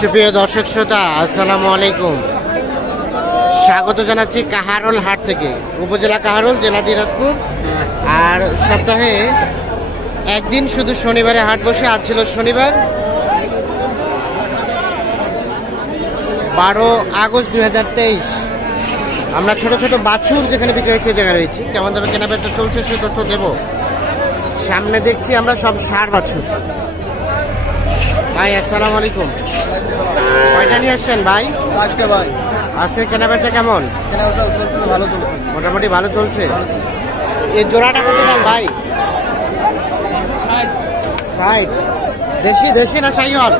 সুপ্রিয় দর্শক শ্রোতা, আসসালামু আলাইকুম। স্বাগত জানাচ্ছি কাহারোল হাট থেকে, উপজেলা কাহারোল, জেলা দিনাজপুর। আর সপ্তাহে একদিন শুধু শনিবারে হাট বসে। আজ ছিল শনিবার 12 আগস্ট 2023। আমরা ছোট ছোট বাছুর যেখানে বিক্রি হয়েছে জায়গায় রয়েছি। কেমন দামে কেনাবেচা চলছে সে তথ্য দেব। সামনে দেখছি আমরা সব ষাঁড় বাছুর। ভাই আসসালামু আলাইকুম, কয়টা নিয়ে আসছেন ভাই? ভাই আজকে কেনাবেচা কেমন? ভালো চলছে, মোটামুটি ভালো চলছে। এই জোড়াটা কত দাম ভাই? 60। দেশি দেশি না শাহিওয়াল?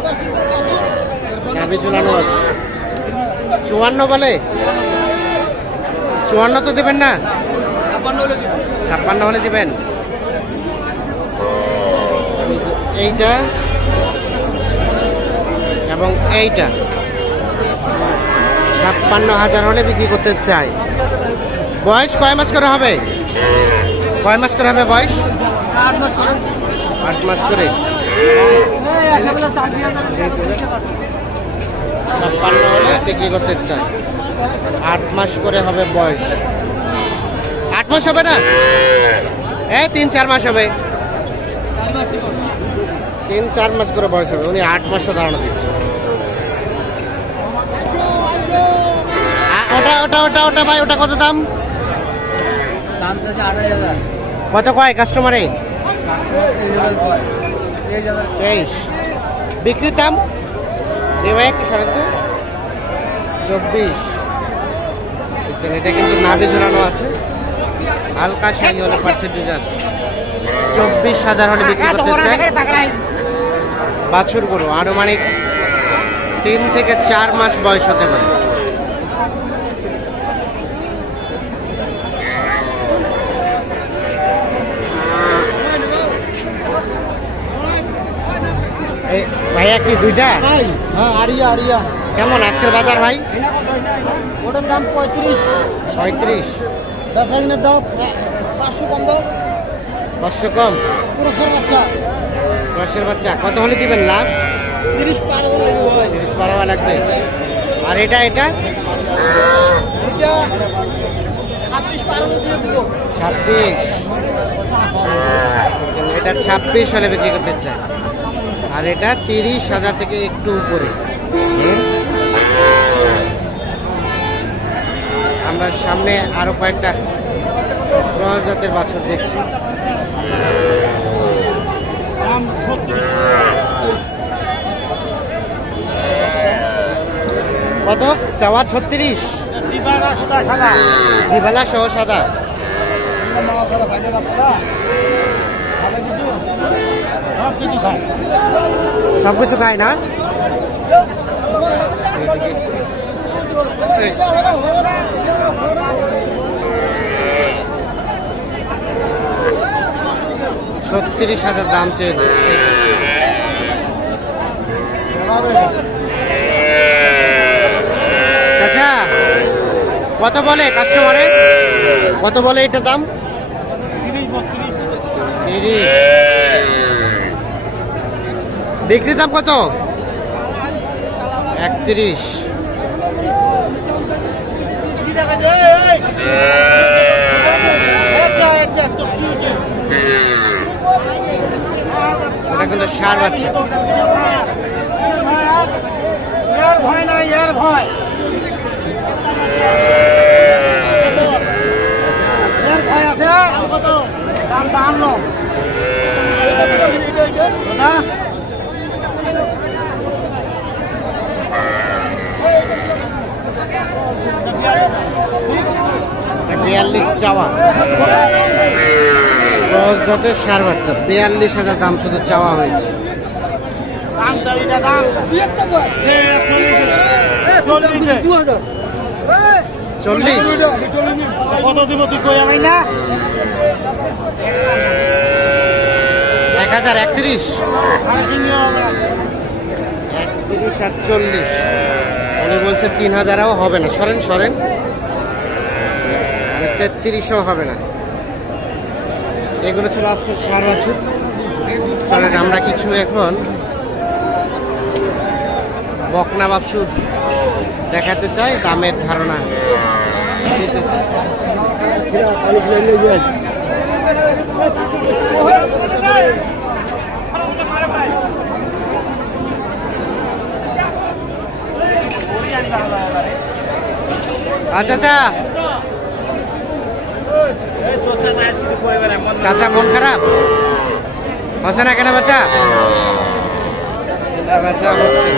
নাভি ঝুলানো আছে। 54 বলে? 54 তো দেবেন না? 56 হলে দিবেন। এইটা এবং এইটা 56,000 হলে বিক্রি করতে চাই। বয়স কয় মাস করে হবে? কয় মাস করে হবে বয়স? 8 মাস করে। 56 হলে বিক্রি করতে চাই। 8 মাস করে হবে বয়স। 8 মাস হবে না? 3-4 মাস হবে। 3-4 মাস করে বয়স হবে। উনি 8 মাসে ধারণা দিচ্ছে। ওটা ওটা ওটা ভাই, ওটা কত দাম? কত কয় কাস্টমারে? 23। বিক্রির দাম ভাই একটু সরেন তো। 24। এটা কিন্তু নাভি ঝোলানো আছে, হালকা শাড়ি হলে পার্সেন্টেজ আছে। 24,000 হলে বিক্রি করতে চাই। বাছুর গরু, আনুমানিক 3 থেকে 4 মাস বয়স হতে পারে। ভাইয়া কি দুইটা? হ্যাঁ, আরিয়া আরিয়া। কেমন আজকের বাজার ভাই? ওটার দাম 35। 35। দাসাইনের দাম 500 কম দাও। 500 কম? পুরুষের বাচ্চা। পুরুষের বাচ্চা কত হলে দিবেন লাস্ট? 30 পার হলে লাগবে ভাই। 30 পার হওয়া লাগবে। আর এটা এটা এটা 26 পার হলে দিয়ে দিব। 26। এটা 26 হলে বিক্রি করতে চাই। আর এটা 30,000 থেকে একটু উপরে। আমরা সামনে আরো কয়েকটা ক্রস জাতের বাছুর দেখছি। কত চাওয়া? 36। দিবালা সহ সাদা। সব কিছু খায় না? $36,000 দাম চেয়েছে। আচ্ছা কত বলে কাস্টমারে? কত বলে এটা দাম? 30। বিক্রি দাম কত? 31। ওটা কিন্তু ষাঁড় বাচ্চা। ভয় না, ইয়ার ভয়। দাম 52। চাওয়া। ক্রস জাতের ষাঁড় বাচ্চা, 42,000 দাম শুধু চাওয়া হয়েছে। 40। কত দিব তুই কই আমি না? 1000। 31। 31 আর 40। উনি বলছে 3,000ও হবে না। সরেন সরেন। 33ও হবে না। এগুলো ছিল আজকে ষাঁড় বাছুর। চলেন আমরা কিছু এখন বকনা বাছুর দেখাতে চাই, দামের ধারণা দিতে চাই। আচ্ছা চাচা মন খারাপ হচ্ছে না কেন বাচ্চা? বাচ্চা হচ্ছে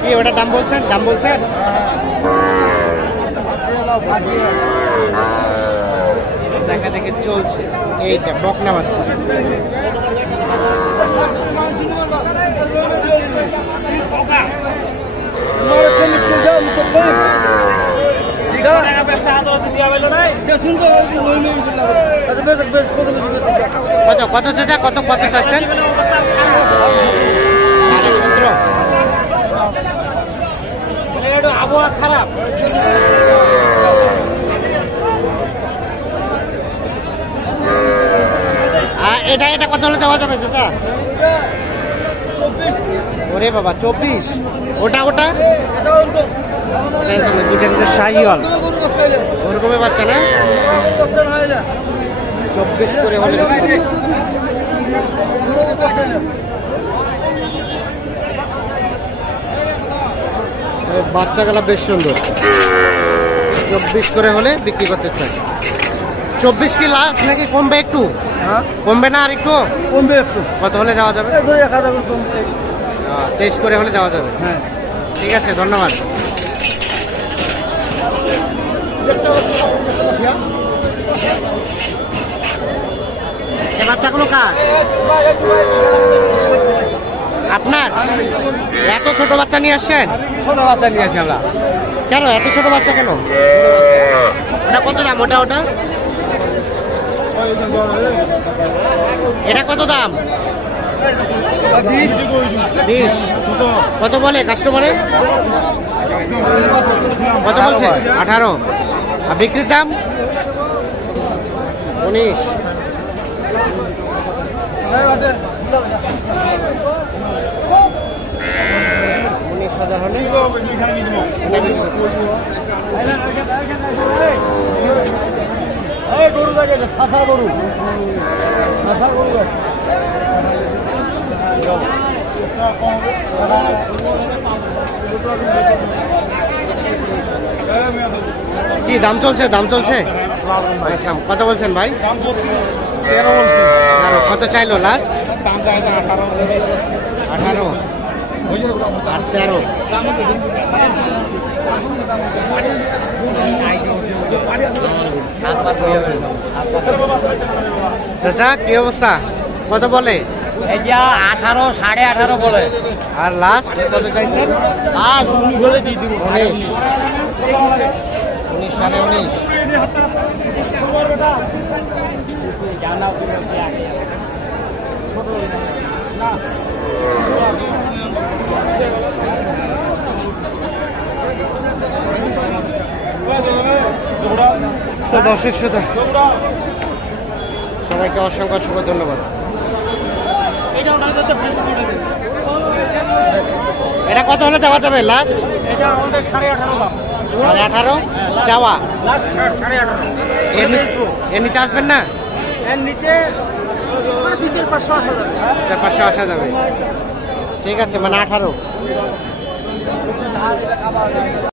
কি ওটা দাম বলছেন? দেখা দেখে চলছে। এইটা বকনা বাচ্চা। কত চাচা কত চাচ্ছেন? 17। আবহাওয়া খারাপ। এটা কত হলে দেওয়া যাবে চাচা? ওরে বাবা 24। ওটা শাহিওয়াল ওরকমের বাচ্চা না? 24 করে হলে বাচ্চাগুলা বেশ সুন্দর। 24 করে হলে বিক্রি করতে চাই। 24 কি লাস্ট নাকি কমবে একটু? কমবে না আর একটু? কমবে একটু। কত হলে দেওয়া যাবে? 23 করে হলে দেওয়া যাবে। হ্যাঁ ঠিক আছে, ধন্যবাদ। বাচ্চাগুলো কার? আপনার? এত ছোট বাচ্চা নিয়ে আসছেন? ছোট বাচ্চা নিয়ে আসি আমরা। কেন এত ছোট বাচ্চা কেন? ওটা কত দাম? ওটা এটা কত দাম? 20। কত বলে কাস্টমারে? কত বলছে? 18। আর বিক্রির দাম 19। 19,000 হলে গরু লাগে খাসা গরু। কি দাম চলছে? কত বলছেন ভাই? 13 বলছি। কত চাইলো লাস্ট? দাম চাইছে 18। 18 আর 13। চাচা কি অবস্থা? কত বলে? 18, 18.5 বলে। আর লাস্ট কত চাইছেন? 19 হলে দিয়ে দিব। 19, 19.5। তো দর্শক শ্রোতা সবাইকে অসংখ্য ধন্যবাদ। এটা কত হলে দেওয়া যাবে লাস্ট? এটা আমাদের 18.5 দাম। 18.5 চাওয়া? লাস্ট 18.5। এর নিচে আসবেন না? এর নিচে মানে 2-4-500 আসা যাবে। 4-500 আসা যাবে। ঠিক আছে, মানে 18।